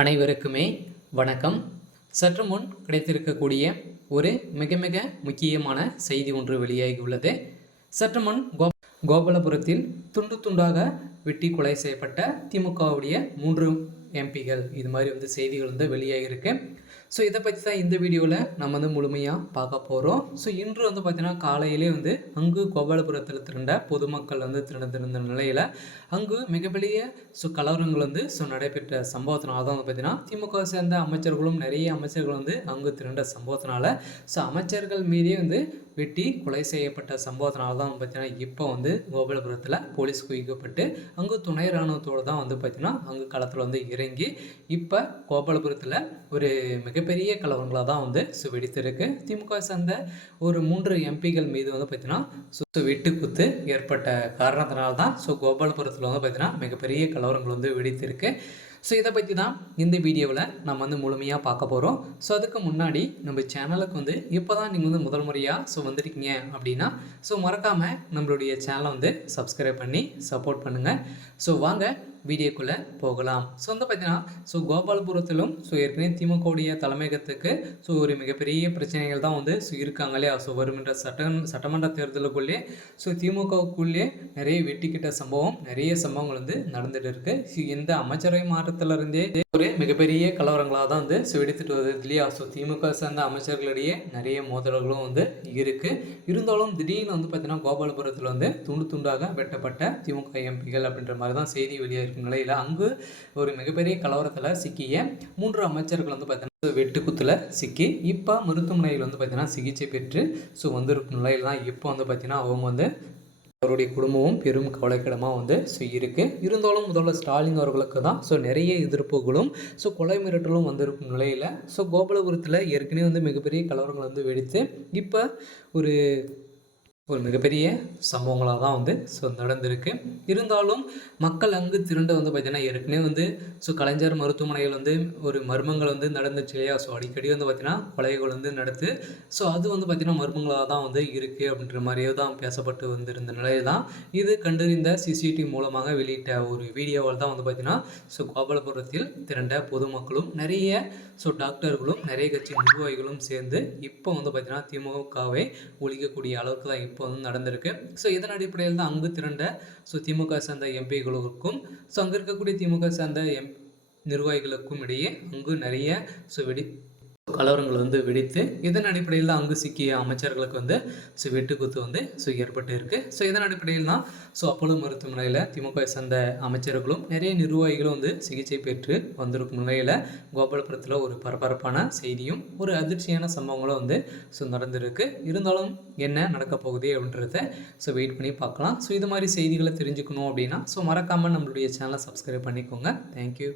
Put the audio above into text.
அனைவருக்குமே வணக்கம். சற்று முன் கிடைத்திருக்கக்கூடிய ஒரு மிக மிக முக்கியமான செய்தி ஒன்று வெளியாகியுள்ளது. சற்று முன் கோபாலபுரத்தில் துண்டு துண்டாக வெட்டி கொலை செய்யப்பட்ட திமுகவுடைய 3 எம்பிகள், இது மாதிரி செய்திகள் வெளியாகிருக்கு. ஸோ இதை பற்றி தான் இந்த வீடியோவில் நம்ம முழுமையாக பார்க்க போகிறோம். ஸோ இன்று பார்த்தீங்கன்னா காலையிலே அங்கு கோபாலபுரத்தில் திரண்ட பொதுமக்கள் திரண்டிருந்த நிலையில் அங்கு மிகப்பெரிய கலவரங்கள் நடைபெற்ற சம்பவத்தினால தான் பார்த்தீங்கன்னா திமுக சேர்ந்த அமைச்சர்களும் நிறைய அமைச்சர்கள் அங்கு திரண்ட சம்பவத்தினால அமைச்சர்கள் மீதே வெட்டி கொலை செய்யப்பட்ட சம்பவத்தினால தான் பார்த்தீங்கன்னா இப்போ கோபாலபுரத்தில் போலீஸ் குவிக்கப்பட்டு அங்கு துணை இராணுவத்தோடு தான் பார்த்தீங்கன்னா அங்கு களத்தில் இறங்கி இப்போ கோபாலபுரத்தில் ஒரு மிகப்பெரிய கலவரங்களாக தான் வெடித்திருக்கு. திமுக சேர்ந்த ஒரு 3 எம்பிகள் மீது பார்த்தீங்கன்னா வெட்டுக்குத்து ஏற்பட்ட காரணத்தினால தான் கோபாலபுரத்தில் பார்த்தீங்கன்னா மிகப்பெரிய கலவரங்கள் வெடித்திருக்கு. ஸோ இதை பற்றி தான் இந்த வீடியோவில் நம்ம முழுமையாக பார்க்க போகிறோம். ஸோ அதுக்கு முன்னாடி நம்ம சேனலுக்கு இப்போ தான் நீங்கள் முதல் முறையாக வந்திருக்கீங்க அப்படின்னா மறக்காமல் நம்மளுடைய சேனலை சப்ஸ்கிரைப் பண்ணி சப்போர்ட் பண்ணுங்கள். ஸோ வாங்க வீடியோக்குள்ளே போகலாம். பார்த்தீங்கன்னா கோபாலபுரத்திலும் ஏற்கனவே திமுகவுடைய தலைமையகத்துக்கு ஒரு மிகப்பெரிய பிரச்சனைகள் தான் இருக்காங்க இல்லையா. வருகின்ற சட்டமன்ற தேர்தலுக்குள்ளே திமுகவுக்குள்ளே நிறைய வெட்டிக்கிட்ட சம்பவம், நிறைய சம்பவங்கள் நடந்துட்டு இருக்கு. இந்த அமைச்சரவை மாற்றத்திலிருந்தே ஒரு மிகப்பெரிய கலவரங்களாக தான் வெடித்துட்டு வருது இல்லையா. திமுக சேர்ந்த அமைச்சர்களிடையே நிறைய மோதல்களும் இருக்கு. இருந்தாலும் திடீர்னு பார்த்தீங்கன்னா கோபாலபுரத்தில் துண்டு துண்டாக வெட்டப்பட்ட திமுக எம்பிகள் அப்படின்ற மாதிரி தான் செய்தி வெளியாக நிலையில் அங்கு ஒரு மிகப்பெரிய கலவரத்தில் சிக்கிய 3 அமைச்சர்கள் பார்த்தீங்கன்னா வெட்டுக்குத்தில் சிக்கி இப்போ மருத்துவமனையில் பார்த்தீங்கன்னா சிகிச்சை பெற்று வந்திருக்கும் நிலையில் தான் இப்போ பார்த்தீங்கன்னா அவங்க அவருடைய குடும்பமும் பெரும் கவலைக்கிடமாக இருக்குது. இருந்தாலும் முதல்வர் ஸ்டாலின் அவர்களுக்கு தான் நிறைய எதிர்ப்புகளும் கொலை மிரட்டலும் வந்திருக்கும் நிலையில் கோபாலபுரத்தில் ஏற்கனவே மிகப்பெரிய கலவரங்கள் வெடித்து இப்போ ஒரு மிகப்பெரிய சம்பவங்களாக தான் நடந்திருக்கு. இருந்தாலும் மக்கள் அங்கு திரண்டு பார்த்திங்கன்னா ஏற்கனவே கலைஞர் மருத்துவமனையில் ஒரு மர்மங்கள் நடந்துச்சு இல்லையா. அடிக்கடி பார்த்திங்கன்னா கொலைகள் நடத்து அது பார்த்திங்கன்னா மர்மங்களாக தான் இருக்குது அப்படின்ற மாதிரியே தான் பேசப்பட்டு வந்திருந்த நிலையில் தான் இது கண்டறிந்த சிசிடிவி மூலமாக வெளியிட்ட ஒரு வீடியோவில் தான் பார்த்திங்கன்னா கோபாலபுரத்தில் திரண்ட பொதுமக்களும் நிறைய டாக்டர்களும் நிறைய கட்சி நிர்வாகிகளும் சேர்ந்து இப்போ பார்த்திங்கன்னா திமுகவை ஒழிக்கக்கூடிய அளவுக்கு தான் இப்போ நடந்திருக்கு. இதன் அடிப்படையில் தான் அங்கு திரண்ட திமுக சேர்ந்த எம்பிகளுக்கும் அங்கே இருக்கக்கூடிய திமுக சேர்ந்த நிர்வாகிகளுக்கும் இடையே அங்கு நிறைய கலவரங்கள் வெடித்து இதன் அடிப்படையில் தான் அங்கு சிக்கிய அமைச்சர்களுக்கு வெட்டுக்குத்து ஏற்பட்டு இருக்கு. இதன் அடிப்படையில் தான் அப்போலோ மருத்துவமனையில் திமுக சேர்ந்த அமைச்சர்களும் நிறைய நிர்வாகிகளும் சிகிச்சை பெற்று வந்திருக்கும் நிலையில் கோபாலபுரத்தில் ஒரு பரபரப்பான செய்தியும் ஒரு அதிர்ச்சியான சம்பவங்களும் நடந்திருக்கு. இருந்தாலும் என்ன நடக்க போகுது அப்படின்றத வெயிட் பண்ணி பார்க்கலாம். இது மாதிரி செய்திகளை தெரிஞ்சுக்கணும் அப்படின்னா மறக்காமல் நம்மளுடைய சேனலை சப்ஸ்கிரைப் பண்ணிக்கோங்க. தேங்க்யூ.